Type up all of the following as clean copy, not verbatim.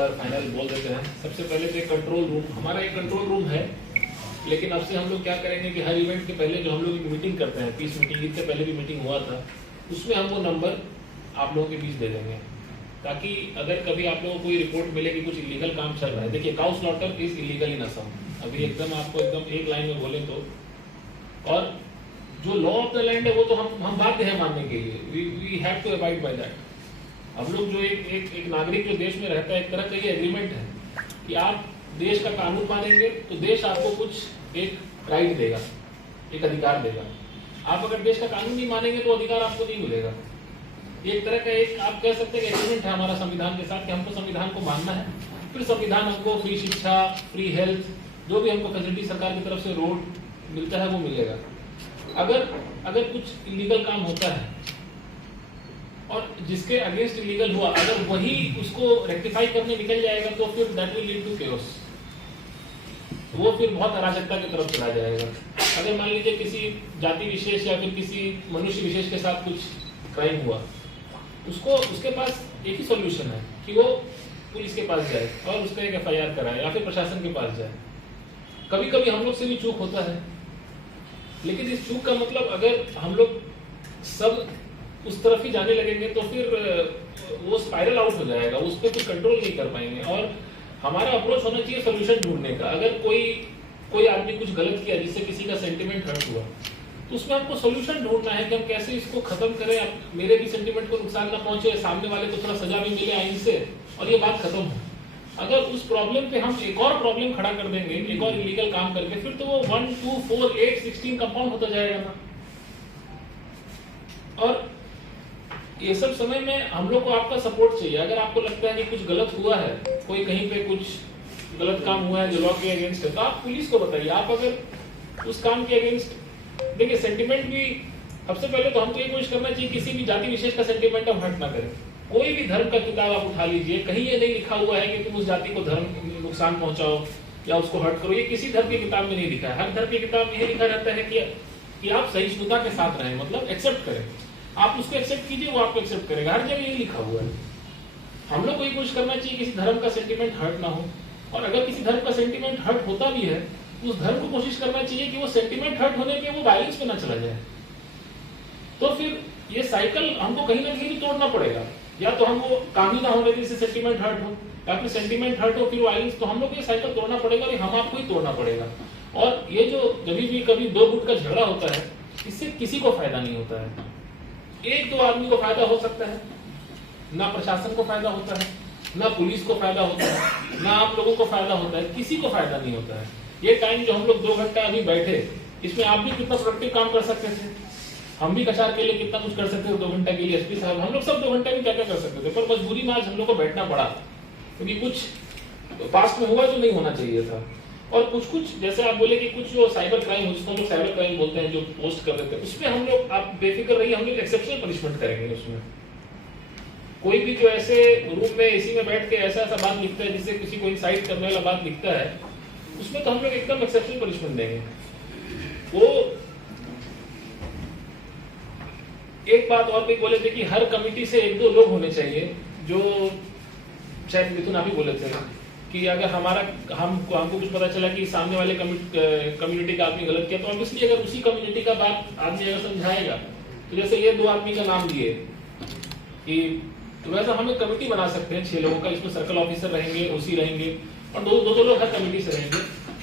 बार final बोल देते हैं। सबसे पहले तो एक कंट्रोल रूम, हमारा एक कंट्रोल रूम है, लेकिन अब से हम लोग क्या करेंगे कि हर इवेंट के पहले जो हम लोग एक मीटिंग करते हैं, पीस मीटिंग, इससे पहले भी मीटिंग हुआ था, उसमें हम वो नंबर आप लोगों के बीच दे देंगे, ताकि अगर कभी आप लोगों को कोई रिपोर्ट मिले कि कुछ इलीगल काम चल रहा है। देखिए, काउ स्लॉटर इज इलीगल इन असम, अभी एकदम आपको एकदम एक लाइन में बोले तो। और जो लॉ ऑफ द लैंड है वो तो हम बाध्य है मानने के लिए, we have to abide by that. हम लोग जो एक नागरिक जो देश में रहता है, एक तरह का ये एग्रीमेंट है कि आप देश का कानून मानेंगे तो देश आपको कुछ एक राइट देगा, एक अधिकार देगा। आप अगर देश का कानून नहीं मानेंगे तो अधिकार आपको नहीं मिलेगा। एक तरह का एक आप कह सकते हैं एग्रीमेंट है हमारा संविधान के साथ कि हमको संविधान को मानना है, फिर संविधान हमको फ्री शिक्षा, फ्री हेल्थ, जो भी हमको फैसिलिटी सरकार की तरफ से रोड मिलता है वो मिलेगा। अगर कुछ इलीगल काम होता है और जिसके अगेंस्ट इलीगल हुआ, अगर वही उसको रेक्टिफाई करने निकल जाएगा तो फिर that will lead to chaos, वो फिर बहुत अराजकता की तरफ चला जाएगा। अगर मान लीजिए किसी जाति विशेष या फिर किसी मनुष्य विशेष के साथ कुछ क्राइम हुआ, उसके पास एक ही सॉल्यूशन है कि वो पुलिस के पास जाए और उसका एक एफआईआर कराए या फिर प्रशासन के पास जाए। कभी कभी हम लोग से भी चूक होता है, लेकिन इस चूक का मतलब अगर हम लोग सब उस तरफ ही जाने लगेंगे तो फिर वो स्पाइरल आउट हो जाएगा, उस पर कुछ कंट्रोल नहीं कर पाएंगे। और हमारा अप्रोच होना चाहिए सोल्यूशन ढूंढने का। अगर कोई आदमी कुछ गलत किया जिससे किसी का सेंटिमेंट हर्ट हुआ, तो उसमें हमको सोल्यूशन ढूंढना है कि हम कैसे इसको खत्म करें, मेरे भी सेंटिमेंट को नुकसान ना पहुंचे, सामने वाले को थोड़ा सजा भी मिले आइन से और ये बात खत्म हो। अगर उस प्रॉब्लम पे हम एक और प्रॉब्लम खड़ा कर देंगे, एक और इलीगल काम करके, फिर तो वो 1, 2, 4, 8, 16 कंपाउंड होता जाएगा ना। और ये सब समय में हम लोग को आपका सपोर्ट चाहिए। अगर आपको लगता है कि कुछ गलत हुआ है, कोई कहीं पे कुछ गलत काम हुआ है जो लॉ के अगेंस्ट है, तो आप पुलिस को बताइए। आप अगर उस काम के अगेंस्ट, देखिए सेंटिमेंट भी, सबसे पहले तो हमको ये कोशिश करना चाहिए किसी भी जाति विशेष का सेंटिमेंट हम हर्ट ना करें। कोई भी धर्म का किताब आप उठा लीजिए, कहीं ये नहीं लिखा हुआ है कि तुम उस जाति को धर्म नुकसान पहुंचाओ या उसको हर्ट करो, ये किसी धर्म की किताब में नहीं लिखा है। हर धर्म की किताब में ये लिखा रहता है कि आप सहिष्णुता के साथ रहें, मतलब एक्सेप्ट करें। आप उसको एक्सेप्ट कीजिए, वो आपको एक्सेप्ट करेगा, हर जगह यही लिखा हुआ है। हम लोग को ये कोशिश करना चाहिए किसी धर्म का सेंटिमेंट हर्ट ना हो, और अगर किसी धर्म का सेंटिमेंट हर्ट होता भी है, उस धर्म को कोशिश करना चाहिए कि वो सेंटिमेंट हर्ट होने पे वो वायलेंस पे ना चला जाए। तो फिर ये साइकिल हमको कहीं ना कहीं तोड़ना पड़ेगा, या तो हमको काम ही ना होने दें जिससे सेंटिमेंट हर्ट हो, या फिर सेंटिमेंट हर्ट हो फिर वायलेंस, तो हम लोग ये साइकिल तोड़ना पड़ेगा और हम आपको ही तोड़ना पड़ेगा। और ये जो कभी दो गुट का झगड़ा होता है, इससे किसी को फायदा नहीं होता है। एक दो आदमी को फायदा हो सकता है, ना प्रशासन को फायदा होता है, ना पुलिस को फायदा होता है, ना आप लोगों को फायदा होता है, किसी को फायदा नहीं होता है। ये टाइम जो हम लोग 2 घंटा अभी बैठे, इसमें आप भी कितना प्रोडक्टिव काम कर सकते थे, हम भी कचार के लिए कितना कुछ कर सकते थे 2 घंटा के लिए। एसपी साहब, हम लोग सब 2 घंटे में क्या क्या कर सकते थे, पर मजबूरी में आज हम लोग को बैठना पड़ा, क्योंकि कुछ पास्ट में हुआ जो नहीं होना चाहिए था। और कुछ जैसे आप बोले कि कुछ जो साइबर क्राइम हो, जिसको हम लोग साइबर क्राइम बोलते हैं, जो पोस्ट कर देते हैं, उसमें हम लोग, आप बेफिक्र रहिए, हम लोग एक्सेप्शनल पनिशमेंट करेंगे। उसमें कोई भी जो ऐसे रूम में एसी में बैठ के ऐसा बात लिखता है जिससे किसी को इंसाइट करने वाला बात लिखता है, उसमें तो हम लोग एकदम एक्सेप्शनल पनिशमेंट देंगे। वो एक बात और भी बोले थे कि हर कमिटी से 1-2 लोग होने चाहिए, जो शायद मिथुन आप ही बोले थे कि अगर हमको कुछ पता चला कि सामने वाले कम्युनिटी का आदमी गलत किया, तो ऑब्वियसली अगर उसी कम्युनिटी का बात आदमी अगर समझाएगा, तो जैसे ये 2 आदमी का नाम दिए कि, तो वैसा हम एक कमेटी बना सकते हैं 6 लोगों का, इसमें सर्कल ऑफिसर रहेंगे, ओसी रहेंगे और दो लोग हर कमेटी से रहेंगे।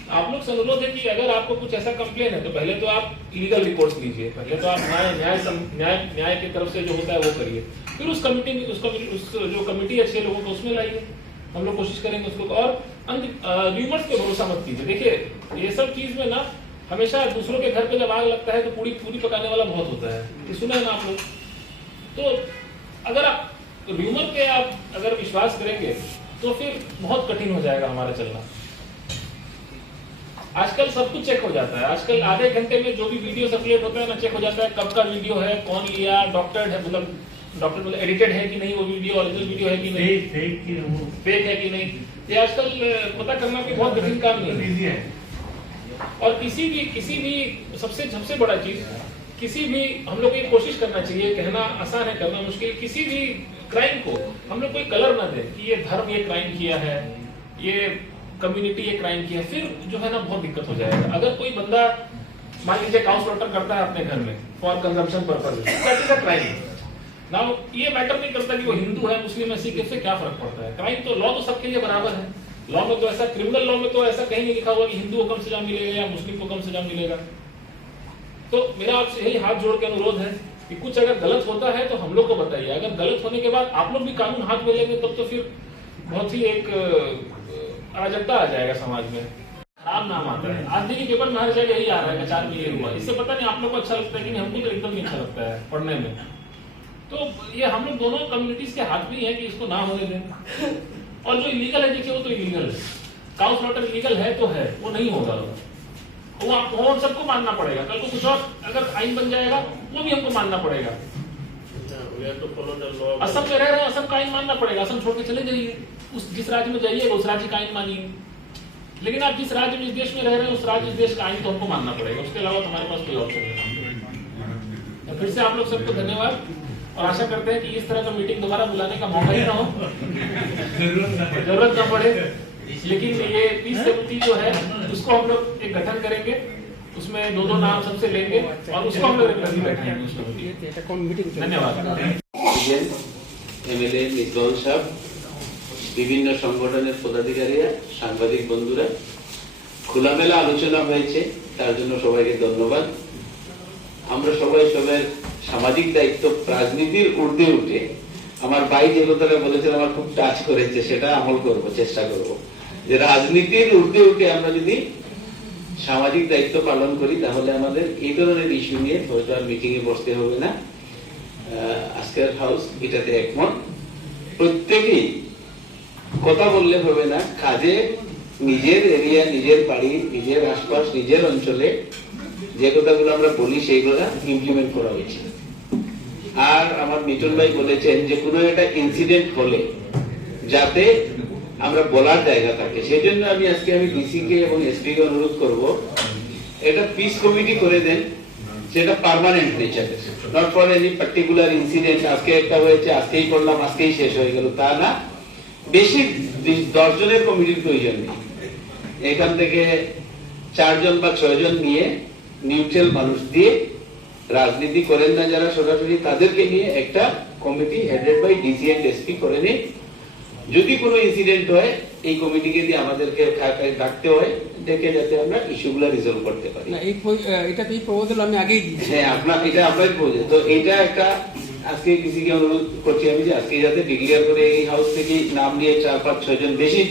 आप लोग से अनुरोध है कि अगर आपको कुछ ऐसा कंप्लेन है तो पहले तो आप लीगल रिपोर्ट्स लीजिए, पहले तो आप न्याय की तरफ से जो होता है वो करिए, फिर उस कमेटी में जो कमेटी है 6 लोगों को उसमें लाइए, हम लोग कोशिश करेंगे उसको। और र्यूमर्स पे भरोसा मत कीजिए। देखिए ये सब चीज में ना, हमेशा दूसरों के घर पे जब आग लगता है तो पूरी पकाने वाला बहुत होता है, ये सुना है ना आप लोग। तो अगर आप र्यूमर पे आप अगर विश्वास करेंगे तो फिर बहुत कठिन हो जाएगा हमारा चलना। आजकल सब कुछ चेक हो जाता है, आजकल आधे घंटे में जो भी वीडियो सर्कुलेट होता है ना, चेक हो जाता है कब का वीडियो है, कौन लिया, डॉक्टर है, मतलब एडिटेड है कि नहीं, वो वीडियो ओरिजिनल वीडियो है कि नहीं, फेक है कि नहीं, ये आजकल पता करना भी बहुत कठिन काम नहीं है। और किसी भी सबसे बड़ा चीज, किसी भी हम लोग को कोशिश करना चाहिए, कहना आसान है करना मुश्किल, किसी भी क्राइम को हम लोग कोई कलर ना दे कि ये धर्म ये क्राइम किया है, ये कम्युनिटी ये क्राइम किया, फिर जो है ना बहुत दिक्कत हो जाएगा। अगर कोई बंदा मान लीजिए काउ स्लॉटर करता है अपने घर में for consumption purpose, that is a crime. Now ये मैटर नहीं करता कि वो हिंदू है, मुस्लिम है, सिख, इससे क्या फर्क पड़ता है। क्राइम तो लॉ तो सबके लिए बराबर है। लॉ में तो ऐसा, क्रिमिनल लॉ में तो ऐसा कहीं नहीं लिखा हुआ कि हिंदू को कम सजा मिलेगा या मुस्लिम को कम सजा मिलेगा। तो मेरा आपसे यही हाथ जोड़ के अनुरोध है कि कुछ अगर गलत होता है तो हम लोग को बताइए। अगर गलत होने के बाद आप लोग भी कानून हाथ में लेंगे तब तो फिर बहुत ही एक अराजकता आ जाएगा समाज में, खराब नाम आता है। आज देखिए पेपर में हर जगह यही आ रहा है, चार में ये हुआ। इससे पता नहीं आप लोग को अच्छा लगता है कि नहीं, हमको तो एकदम नहीं अच्छा लगता है पढ़ने में। तो ये हम लोग दोनों कम्युनिटीज के हाथ में है कि इसको ना होने दें। और जो इलीगल है देखिए वो तो इलीगल है, काउ स्लॉटर इलीगल है तो है, वो नहीं होगा, वो सबको मानना पड़ेगा। कल को कुछ और अगर आइन बन जाएगा वो भी हमको मानना पड़ेगा। असम में रह रहे हैं, असम का आइन मानना पड़ेगा। असम छोड़ के चले जाइए, उस जिस राज्य में जाइए उस राज्य का आइन मानिए। लेकिन आप जिस राज्य में, इस देश में रह रहे हैं, उस राज्य, इस देश का आइन तो हमको मानना पड़ेगा। उसके अलावा तो हमारे पास कोई ऑप्शन नहीं। तो फिर से आप लोग सबको धन्यवाद और आशा करते हैं कि इस तरह का मीटिंग दोबारा बुलाने का मौका ही ना हो, जरूरत ना पड़े। लेकिन ये पीस समिति जो है उसको हम लोग एक गठन करेंगे, उसमें दो नाम सबसे लेंगे और उसको हम लोग बैठेंगे। धन्यवाद। এমএলএ মিসবাহুল সাহেব, বিভিন্ন সংগঠনের পদাধিকারীরা, সাংবাদিক বন্ধুরা, খোলামেলা আলোচনা হয়েছে, তার জন্য সবাইকে ধন্যবাদ। আমরা সবাই সবার সামাজিক দায়িত্ব রাজনীতির ঊর্ধ্বে উঠে, আমার ভাই যে কথাটা বলেছেন আমার খুব টাচ করেছে, সেটা আমল করব, চেষ্টা করব যে রাজনীতির ঊর্ধ্বে উঠে আমরা যদি সামাজিক দায়িত্ব পালন করি তাহলে আমাদের এই ধরনের ইস্যু নিয়ে হয়তো আর মিটিং এ বসতে হবে না। আজকের হাউস এটাতে একমত। প্রত্যেকেই কথা বললে হবে না, কাজে নিজের এরিয়া, নিজের বাড়ি, নিজের আশপাশ, নিজের অঞ্চলে যে কথাগুলো আমরা বলি সেইগুলো ইমপ্লিমেন্ট করা হয়েছে। আর আমার মিটন ভাই বলেছেন যে কোনো একটা ইনসিডেন্ট হলে যাতে আমরা বলার জায়গা থাকে, সেই জন্য আমি ডিসি কে এবং এসপি কে অনুরোধ করব এটা পিস কমিটি করে দেন, সেটা permanent nature, not for any particular incident. আজকে একটা হয়েছে, আজকেই করলাম, আজকেই শেষ হয়ে গেল, তা না। বেশি 10 জনের কমিটির প্রয়োজন নেই। এখান থেকে 4 জন বা 6 জন নিয়ে নিউট্রাল মানুষ দিয়ে, রাজনীতি করেন না যারা সরাসরি, তাদেরকে নিয়ে একটা committee headed by DC and SP করে নিন। যদি কোনো ইনসিডেন্ট হয় এই কমিটিকে দিয়ে আমাদেরকে ডাকতে হয়, ডেকে যাতে আমরা ইস্যুগুলো রিজলভ করতে পারি। এটা এই প্রপোজাল আমি আগেই দিয়েছি। হ্যাঁ, এটা আপনার প্রপোজাল। তো এইটা একটা আজকে ডিসিকে অনুরোধ করছি আমি যে আজকে যাতে ডিক্লেয়ার করে এই হাউস থেকে নাম নিয়ে 4, 5, 6 জন, বেশি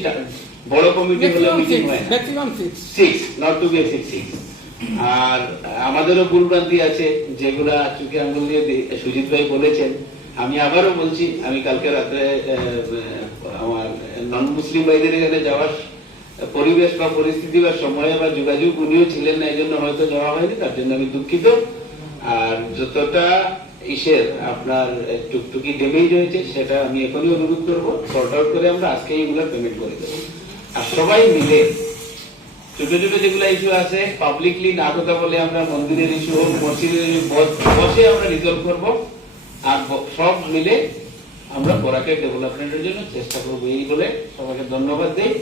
বড় কমিটি হলে মিটিং হয় না, ম্যাক্সিমাম 6, নট টু বি 6। আর আমাদেরও ভুলভ্রান্তি আছে যেগুলা চোখে আঙুল দিয়ে সুজিত ভাই বলেছেন। আমি আবারও বলছি, আমি কালকে রাত্রে আমার নন মুসলিম ভাইদের এখানে যাওয়ার পরিবেশ বা পরিস্থিতি বা সময় বা যোগাযোগ উনিও ছিলেন না, এই জন্য হয়তো যাওয়া হয়নি, তার জন্য আমি দুঃখিত। আর যতটা আপনার টুকটুকি ড্যামেজ হয়েছে সেটা আমি এখনই অনুরোধ করবো সর্ট আউট করে আমরা আজকে এগুলো পেমেন্ট করে দেবো। আর সবাই মিলে ছোট ছোট যেগুলো ইস্যু আছে পাবলিকলি না কথা বলে আমরা মন্দিরের ইস্যু হোক, মসজিদের বসে আমরা রিজলভ করবো। আর সব মিলে আমরা বরাকের ডেভেলপমেন্টের জন্য চেষ্টা করবো। এই বলে সবাইকে ধন্যবাদ দিই।